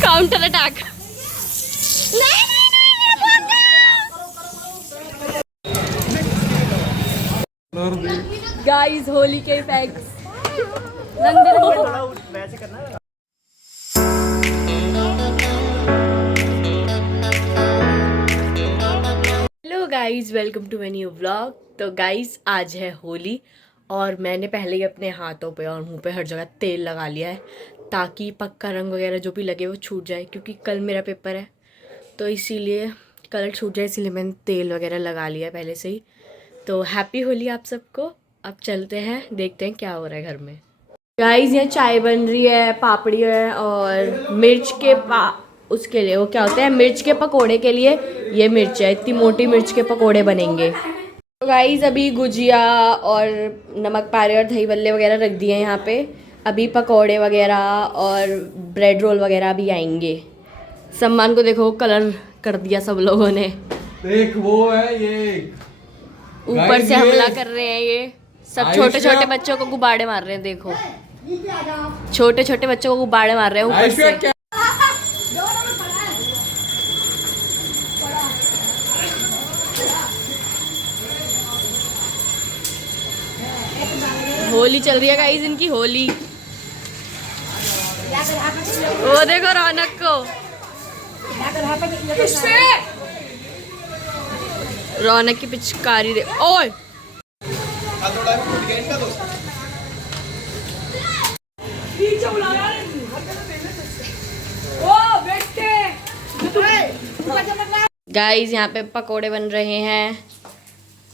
Counter attack. Guys Holi के effects hello guys, welcome to my new vlog. तो guys आज है होली और मैंने पहले ही अपने हाथों पे और मुंह पे हर जगह तेल लगा लिया है ताकि पक्का रंग वगैरह जो भी लगे वो छूट जाए, क्योंकि कल मेरा पेपर है तो इसीलिए कलर छूट जाए, इसीलिए मैंने तेल वगैरह लगा लिया है पहले से ही। तो हैप्पी होली आप सबको। अब चलते हैं, देखते हैं क्या हो रहा है घर में। गाइस यहाँ चाय बन रही है, पापड़ी है और मिर्च के उसके लिए वो क्या होते हैं, मिर्च के पकोड़े के लिए ये मिर्च है, इतनी मोटी मिर्च के पकोड़े बनेंगे। तो गाइस अभी गुजिया और नमक पारे और दही बल्ले वगैरह रख दिए हैं यहाँ पे। अभी पकोड़े वगैरह और ब्रेड रोल वगैरह भी आएंगे। सम्मान को देखो कलर कर दिया सब लोगों ने। देख वो है ये ऊपर से हमला कर रहे हैं ये सब। छोटे छोटे बच्चों को गुब्बारे मार रहे हैं, देखो छोटे छोटे बच्चों को गुब्बारे मार रहे हैं ऊपर से। होली चल रही है गाइस, इनकी होली। वो देखो रौनक को, रौनक की पिचकारी दे। ओए गाइस यहाँ पे पकोड़े बन रहे हैं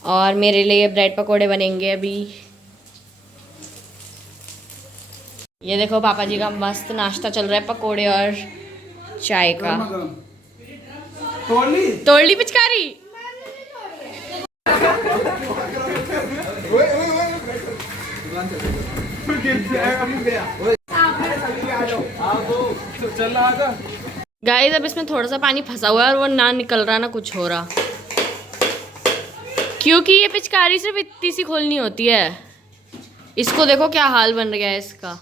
और मेरे लिए ब्रेड पकोड़े बनेंगे अभी। ये देखो पापा जी का मस्त नाश्ता चल रहा है, पकोड़े और चाय का। तोड़ ली पिचकारी। गाइस अब इसमें थोड़ा सा पानी फंसा हुआ है और वो ना निकल रहा ना कुछ हो रहा, क्योंकि ये पिचकारी सिर्फ इतनी सी खोलनी होती है। इसको देखो क्या हाल बन गया है इसका।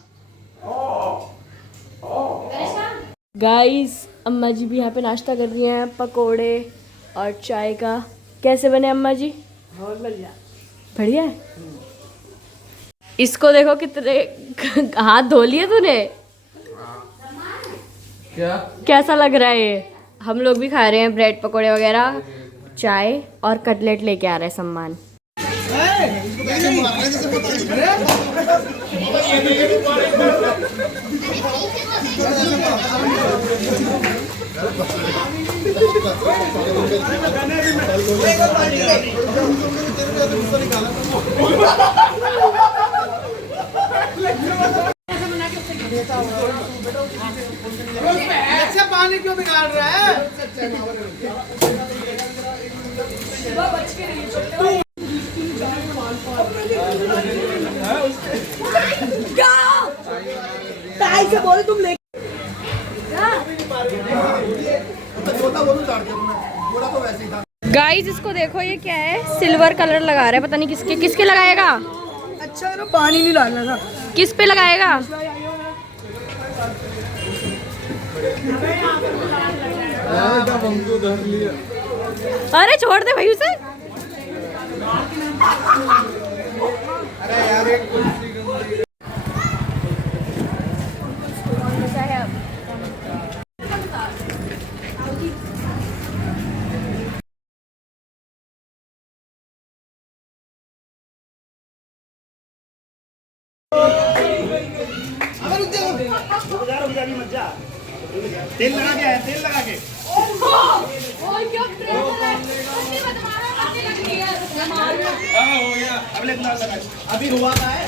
गाइस अम्मा जी भी यहाँ पे नाश्ता कर रही हैं, पकोड़े और चाय का। कैसे बने अम्मा जी? बहुत बढ़िया। बढ़िया है। इसको देखो कितने हाथ धो लिए तूने। क्या कैसा लग रहा है ये? हम लोग भी खा रहे हैं ब्रेड पकोड़े वगैरह, चाय और कटलेट लेके आ रहे हैं सम्मान। अच्छा पानी क्यों बिगाड़ रहा है? से बोल तुम ले गाइस इसको देखो, ये क्या है, सिल्वर कलर लगा रहा है, पता नहीं किसके किसके लगाएगा। अच्छा तो पानी नहीं डालना था। किस पे लगाएगा? अरे छोड़ दे भाई उसे। अरे यार एक तेल लगा के आया, तेल लगा के। हो गया, अभी हुआ का है।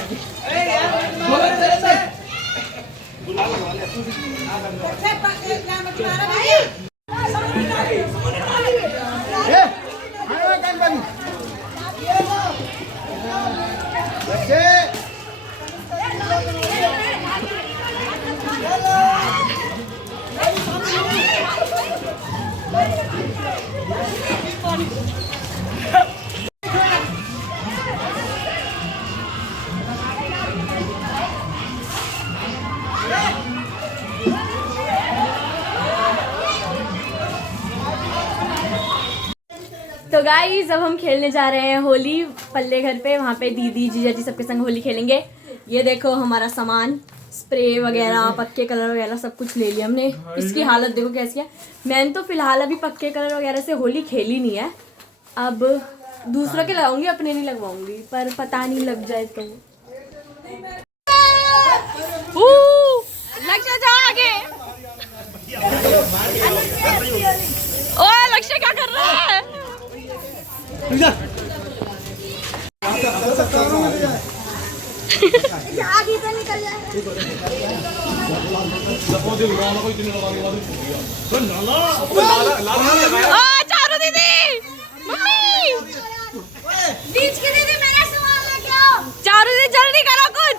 गाइस अब हम खेलने जा रहे हैं होली पल्ले घर पे। वहाँ पे दीदी जीजा जी सबके संग होली खेलेंगे। ये देखो हमारा सामान, स्प्रे वगैरह, पक्के कलर वगैरह सब कुछ ले लिया हमने। इसकी हालत देखो कैसी है। मैंने तो फिलहाल अभी पक्के कलर वगैरह से होली खेली नहीं है। अब दूसरों के लगाऊंगी, अपने नहीं लगवाऊंगी, पर पता नहीं लग जाए तो। लक्ष्य जा आगे। ओए लक्ष्य क्या कर रहा है? आगे तो निकल जाए। चारू दीदी, मम्मी, बीच की दीदी मेरा सवाल लेके आओ। चारू दीदी जल्दी करो कुछ।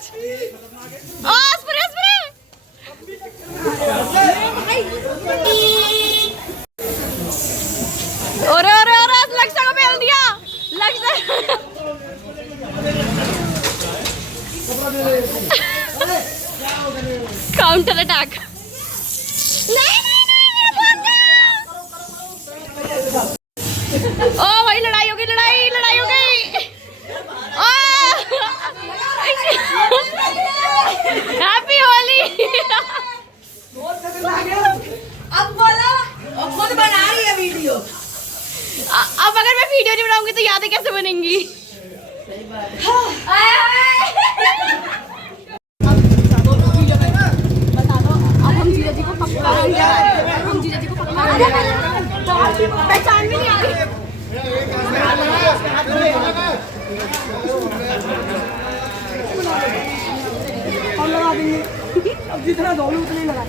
Spray spray. और लक्ष्य को फेल दिया। लक्ष्य काउंटर अटैक। ओ भाई लड़ाई हो गई, लड़ाई हो गई। हैप्पी होली। अब बोलो, खुद बना रही है वीडियो। अब अगर मैं वीडियो नहीं बनाऊंगी तो यादें कैसे बनेंगी? पहचान भी नहीं आ रही। अब जितना दौड़ू उतने लगा।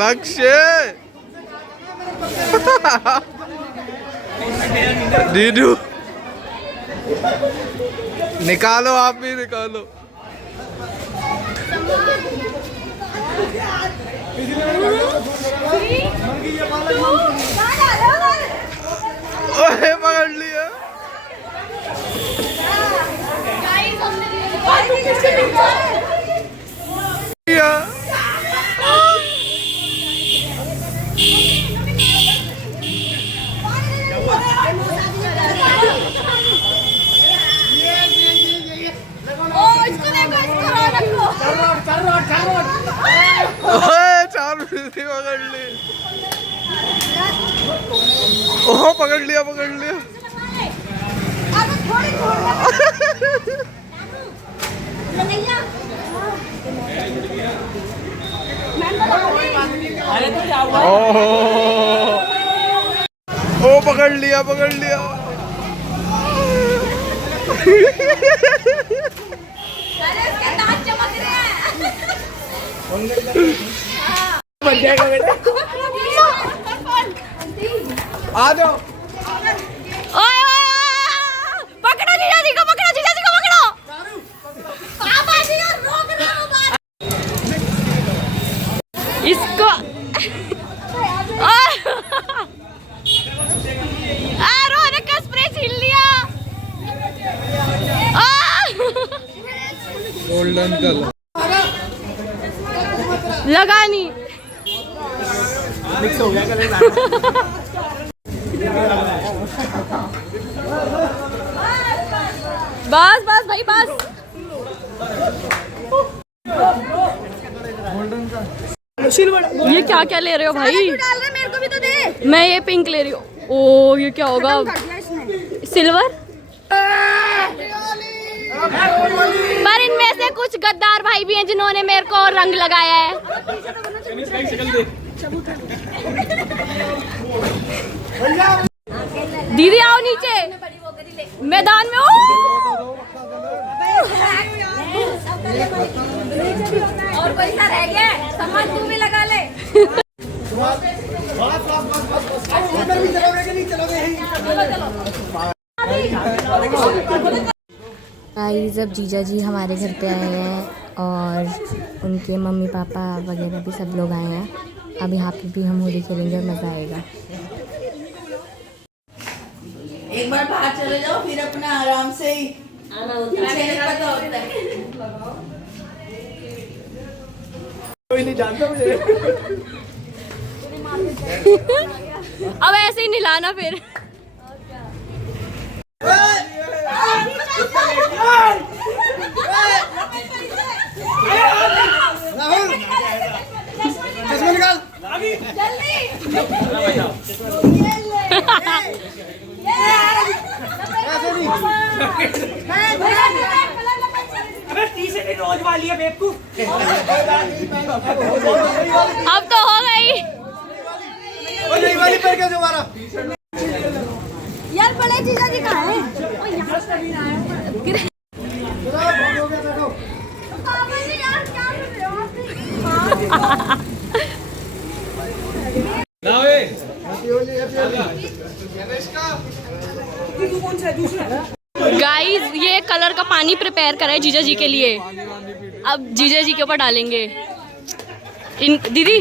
लक्ष्य दीदू निकालो, आप भी निकालो। ओए पकड़ लिया। पकड़ ली। ओह पकड़ लिया। ओ पकड़ लिया। आ जाओ। पकड़ो जीजा जी को, पकड़ो। इसको रोहन का स्प्रे छीन लिया। गोल्डन कलर लगानी मिक्स हो गया कलर। बस भाई बस। ये क्या ले रहे हो भाई? मेरे को भी तो दे। मैं ये पिंक ले रही हूँ। ओ ये क्या होगा? सिल्वर। पर इनमें से कुछ गद्दार भाई भी हैं जिन्होंने मेरे को रंग लगाया है। दीदी आओ नीचे, मैदान में। और कोई सा रह गया? सामान तू भी लगा ले। गाइस अब जीजा जी हमारे घर पे आए हैं और उनके मम्मी पापा वगैरह भी सब लोग आए हैं। अब यहाँ पे भी हम होली खेलेंगे, मज़ा आएगा। एक बार बाहर चले जाओ, फिर अपना आराम से ही आना होता है। कोई नहीं जानता मुझे। अब ऐसे ही निलाना फिर। चश्मा निकाल। रोज वाली है बेवकूफ। अब तो हो गई नई वाली पर कैसे मारा? यार, बड़े जीजा जी कहाँ हैं? गाइस, ये कलर का पानी प्रिपेयर करा है जीजा जी के लिए। अब जीजा जी के ऊपर डालेंगे। इन दीदी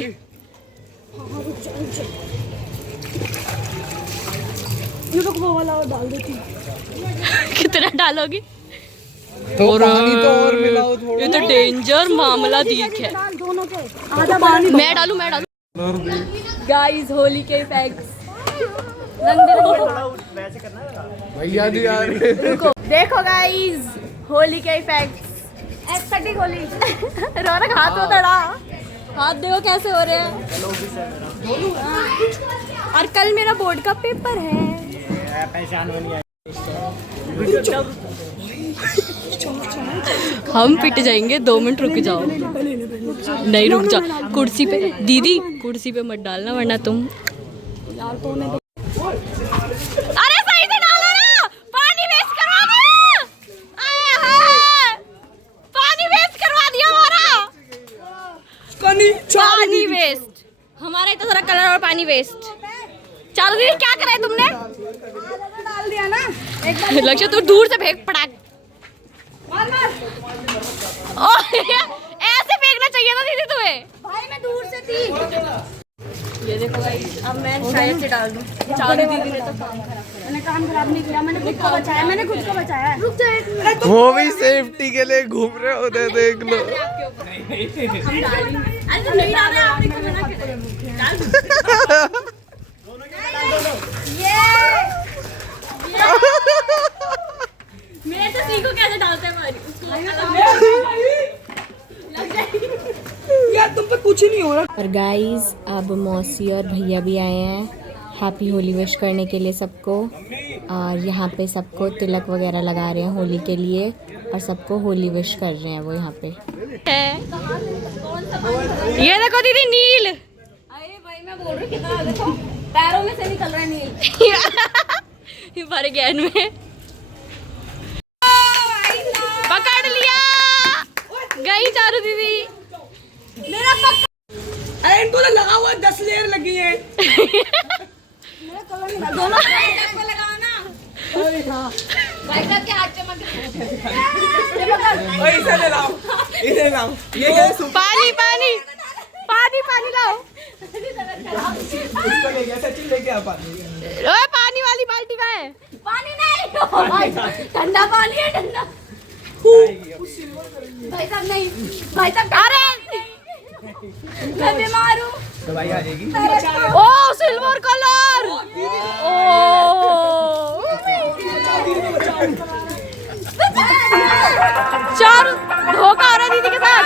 कितना डालोगी? तो पानी तो और मिलाओ थोड़ा। ये तो डेंजर मामला दिख है। मैं डालूं? गाइस, होली के इफेक्ट्स भैया जी आ रहे हैं। देखो गाइस, होली के इफेक्ट्स। एस्थेटिक होली। रौनक हाथ तो तड़ा। हाथ देखो कैसे हो रहे हैं। और कल मेरा बोर्ड का पेपर है। हम पिट जाएंगे। 2 मिनट रुक जाओ। नहीं, रुक जाओ। कुर्सी पे दीदी, कुर्सी पे मत डालना वरना तुम। अरे सही से डालो ना, पानी वेस्ट करवा दिया। आए हाय, पानी वेस्ट करवा दिया हमारा। पानी वेस्ट हमारा। इतना सारा कलर और पानी वेस्ट। चलो दीदी, क्या करे तुमने? डाल दिया ना एक बार। लक्ष्य तू दूर से फेंक पटाक। ऐसे फेंकना चाहिए ना दीदी तुम्हें। भाई मैं दूर से थी। ये देखो गाइस, अब मैं शायद से डाल दूं। चालू दीदी ने तो मैंने काम खराब नहीं किया। मैंने खुद को बचाया। रुक जाए। वो भी सेफ्टी के लिए घूम रहे होते, देख लो। हम डालेंगे। अरे तो नहीं डाल रहे आपने, क्यों मना किया? डाल दो। ये मैं तो सीखो कैसे डालते हैं पानी। यार तुम पे कुछ ही नहीं हो रहा। और गाइस, अब मौसी और भैया भी आए हैं हैप्पी होली विश करने के लिए सबको। और यहाँ पे सबको तिलक वगैरह लगा रहे हैं होली के लिए। और सबको होली विश कर रहे हैं वो यहाँ पे। ये देखो दीदी, नील। अरे भाई, मैं बोल रही कितना देखो, पैरों में से निकल रहा है नील। भर गैन में पकड़ लिया। गई चारू दीदी। मेरा अरे इनको तो लगा हुआ 10 लेयर लगी है। दोनों को लगाओ ना। भाई साहब के हाथ चमक ओए इसे ले लाओ, इसे लाओ। ये क्या है? पानी पानी पानी पानी लाओ। इसको ले गया सचिन, लेके आ पानी। ओए, पानी वाली बाल्टी कहाँ है? पानी नहीं, ठंडा पानी है, ठंडा। भाई साहब नहीं, भाई साहब। अरे मैं बीमार हूँ। दवाई आ जाएगी। ओ, सिल्वर कलर। ओ, चार धोखा हो रहा है दीदी के साथ।